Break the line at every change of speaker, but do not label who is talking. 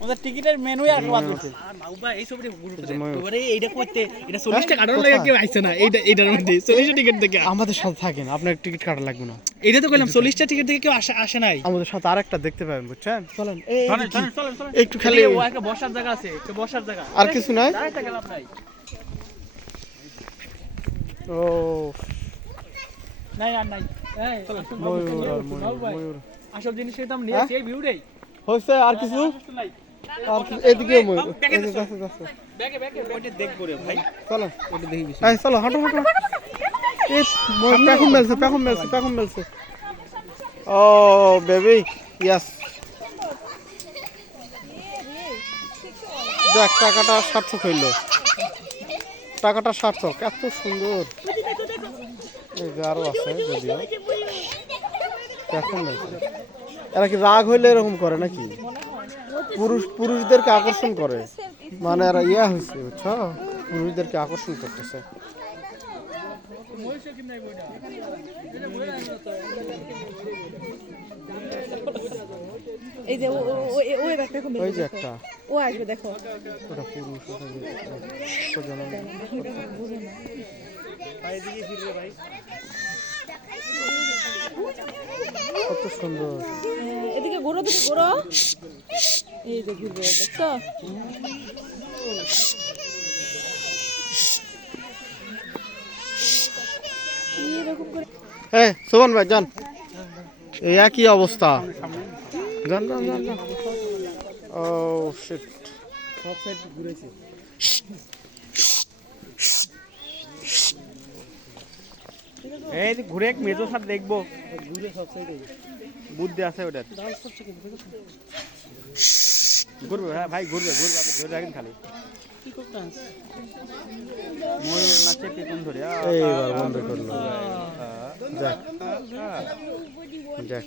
আমাদের টিকিটের মেনুই আর বাদ
আর মাউবা এই এইটা করতে এটা চল্লিশটা কাটার লাগে কেউ আইছে না। এইটা এইটার মধ্যে চল্লিশটা টিকিট দেখে।
আমাদের সাথে থাকেন আপনার টিকিট কাটা লাগবে না।
এইটা তো কইলাম চল্লিশটা টিকিট দেখে কেউ আসে আসে নাই।
আমাদের সাথে আরেকটা দেখতে পাবেন বুঝছেন? চলেন এই
চলেন, চলেন, চলেন, চলেন।
একটু খালি
ও একটা বসার জায়গা আছে একটা বসার জায়গা।
আর কিছু নাই?
দাঁড়াইতে গেলাম নাই।
ও।
নাই আর নাই। এই, আসল
ময়ূর ময়ূর
আসল জিনিসের দাম নিয়ে
হ্যাঁ?
এই ভিউটাই।
হয়েছে আর কিছু
নাই।
ময়ূর।
ভাই।
চলো।
দেখি বেশি।
এই চলো হাঁটো হাঁটো। পেখম মেলছে পেখম মেলছে পেখম মেলছে। ও বেবি ইয়াস যাক টাকাটা সার্থক হইল। টাকাটা সার্থক এত সুন্দর। এই যে আরও আছে যদিও। পেখম মেলছে। এরা কি রাগ হইলে এরকম করে নাকি? পুরুষ পুরুষদেরকে আকর্ষণ করে। মানে আর ইয়া হয়েছে বুঝছ? পুরুষদেরকে আকর্ষণ করতেছে।
এই যে ও দেখো
ওই যে একটা।
ও আসবে দেখো।
ওটা পুরুষ ওটা যে কত সুন্দর।
এদিকে ঘোরো দিকে ঘোরো। এই যে ঘুরবে দেখছ? এরকম করে
হ্যাঁ সোমান ভাই যান। এই একই অবস্থা। যান যান যান যান। ও শিট
সব সাইড ঘুরেছে
এই ঘুরে এক মেজো সার দেখব।
ঘুরে সব সাইডে।
বুদ্ধি আছে ওটার। ঘুরবে হ্যাঁ ভাই ঘুরবে ঘুরবে আপনি ধরে রাখেন খালি।
কি করতে
ময়ূর নাচে পেতন ধরে এইবার বন্ধ করল। যাক। যাক।